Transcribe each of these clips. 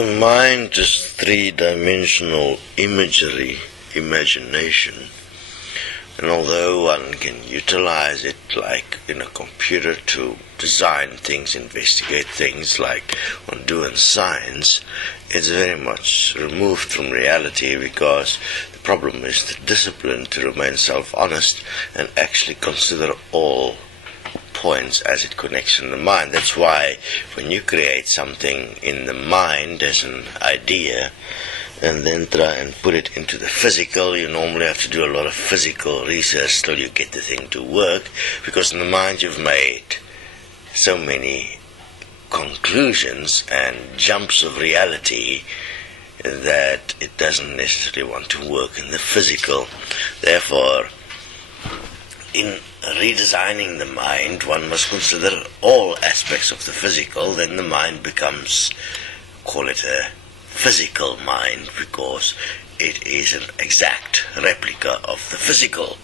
The mind is three-dimensional imagery, imagination. And although one can utilize it like in a computer to design things, investigate things like one do in science, it's very much removed from reality, because the problem is the discipline to remain self-honest and actually consider all points as it connects in the mind. That's why when you create something in the mind as an idea and then try and put it into the physical, you normally have to do a lot of physical research till you get the thing to work, because in the mind you've made so many conclusions and jumps of reality that it doesn't necessarily want to work in the physical. Therefore, in redesigning the mind, one must consider all aspects of the physical. Then the mind becomes, call it a physical mind, because it is an exact replica of the physical.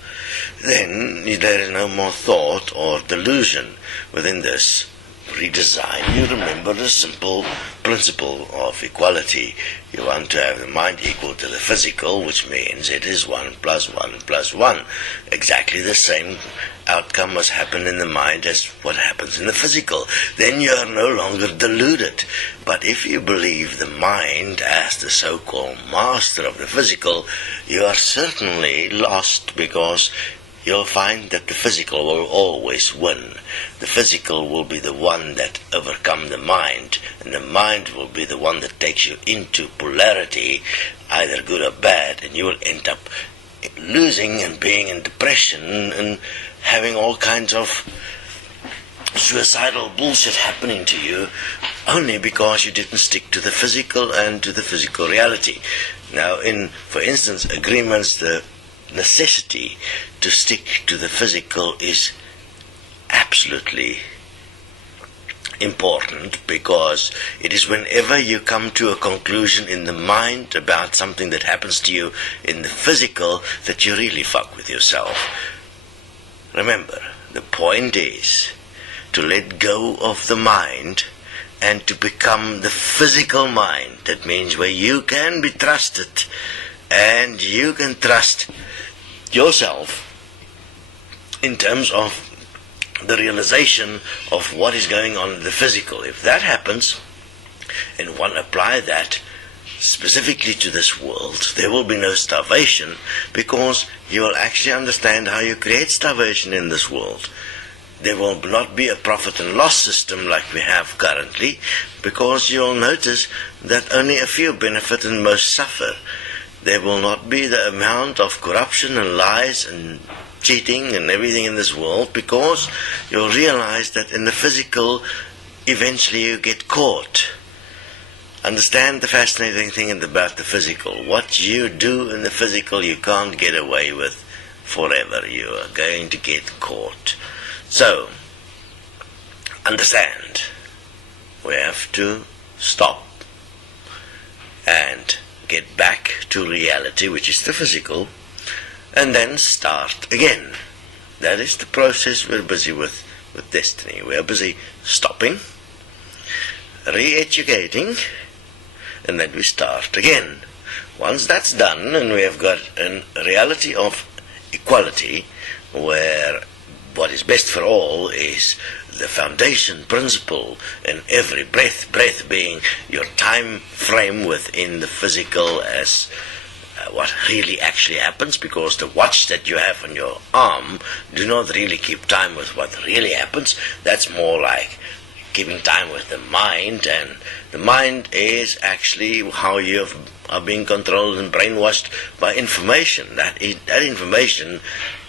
Then there is no more thought or delusion within this redesign. You remember the simple principle of equality. You want to have the mind equal to the physical, which means it is 1 plus 1 plus 1. Exactly the same outcome must happen in the mind as what happens in the physical. Then you are no longer deluded. But if you believe the mind as the so-called master of the physical, you are certainly lost, because you'll find that the physical will always win. The physical will be the one that overcomes the mind, and the mind will be the one that takes you into polarity, either good or bad, and you will end up losing and being in depression and having all kinds of suicidal bullshit happening to you, only because you didn't stick to the physical and to the physical reality. Now, in, for instance, agreements, the necessity to stick to the physical is absolutely important, because it is whenever you come to a conclusion in the mind about something that happens to you in the physical that you really fuck with yourself. Remember, the point is to let go of the mind and to become the physical mind. That means where you can be trusted and you can trust yourself in terms of the realization of what is going on in the physical. If that happens, and one apply that specifically to this world, there will be no starvation, because you will actually understand how you create starvation in this world. There will not be a profit and loss system like we have currently, because you'll notice that only a few benefit and most suffer. There will not be the amount of corruption and lies and cheating and everything in this world, because you'll realize that in the physical, eventually you get caught. Understand the fascinating thing about the physical. What you do in the physical, you can't get away with forever. You are going to get caught. So, understand, we have to stop and get back to reality, which is the physical, and then start again. That is the process we're busy with destiny. We're busy stopping, re-educating, and then we start again. Once that's done, and we have got a reality of equality, where what is best for all is the foundation principle in every breath being your time frame within the physical as what really actually happens, because the watch that you have on your arm do not really keep time with what really happens. That's more like keeping time with the mind, and the mind is actually how you are being controlled and brainwashed by information. That information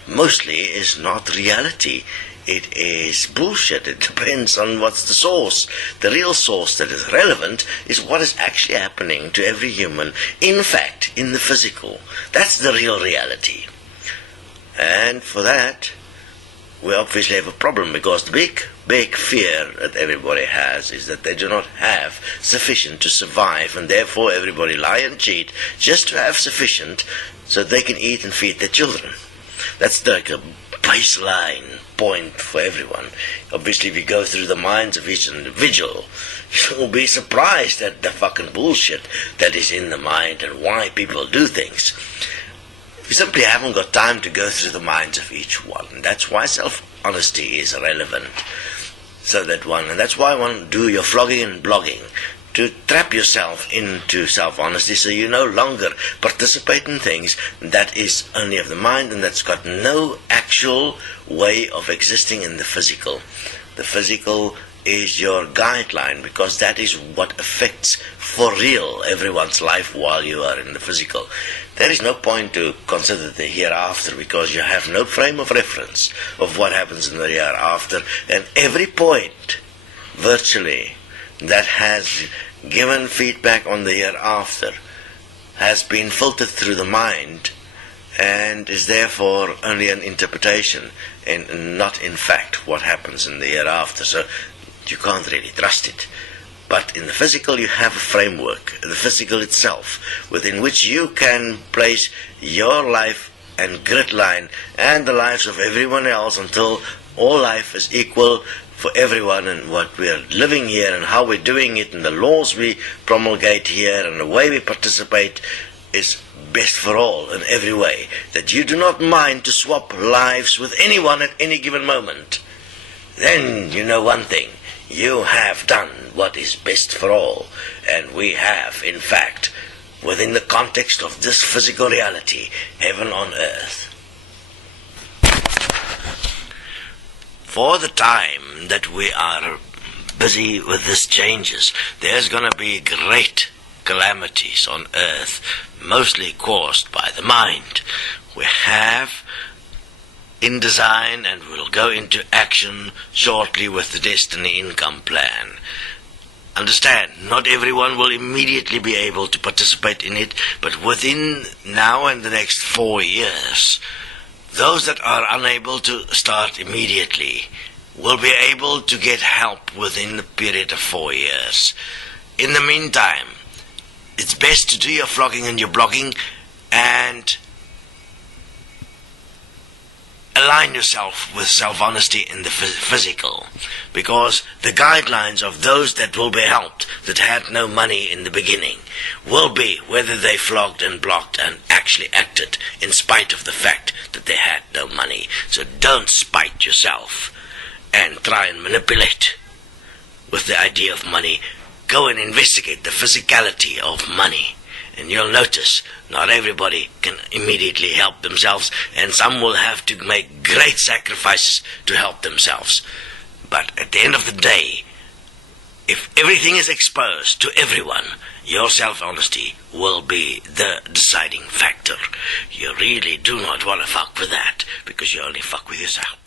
mostly is not reality. It is bullshit. It depends on what's the source. The real source that is relevant is what is actually happening to every human, in fact, in the physical. That's the real reality. And for that, we obviously have a problem, because the big fear that everybody has is that they do not have sufficient to survive, and therefore everybody lie and cheat just to have sufficient so they can eat and feed their children. That's like a baseline point for everyone. Obviously, if you go through the minds of each individual, you'll be surprised at the fucking bullshit that is in the mind and why people do things. We simply haven't got time to go through the minds of each one. That's why self-honesty is relevant. And that's why one do your flogging and blogging, to trap yourself into self-honesty so you no longer participate in things that is only of the mind and that's got no actual way of existing in the physical. The physical is your guideline because that is what affects for real everyone's life while you are in the physical. There is no point to consider the hereafter because you have no frame of reference of what happens in the hereafter, and every point virtually that has given feedback on the hereafter has been filtered through the mind and is therefore only an interpretation and not in fact what happens in the hereafter. So you can't really trust it. But in the physical you have a framework, the physical itself, within which you can place your life and grid line and the lives of everyone else until all life is equal for everyone, and what we're living here and how we're doing it and the laws we promulgate here and the way we participate is best for all in every way. That you do not mind to swap lives with anyone at any given moment. Then you know one thing. You have done what is best for all, and we have, in fact, within the context of this physical reality, heaven on earth. For the time that we are busy with these changes, there's going to be great calamities on earth, mostly caused by the mind. We have in design and will go into action shortly with the Destiny Income Plan. Understand, not everyone will immediately be able to participate in it, but within now and the next 4 years, those that are unable to start immediately will be able to get help within the period of 4 years. In the meantime, it's best to do your flogging and your blogging and align yourself with self-honesty in the physical, because the guidelines of those that will be helped that had no money in the beginning will be whether they flogged and blocked and actually acted in spite of the fact that they had no money. So don't spite yourself and try and manipulate with the idea of money. Go and investigate the physicality of money, and you'll notice not everybody can immediately help themselves, and some will have to make great sacrifices to help themselves. But at the end of the day, if everything is exposed to everyone, your self-honesty will be the deciding factor. You really do not want to fuck with that, because you only fuck with yourself.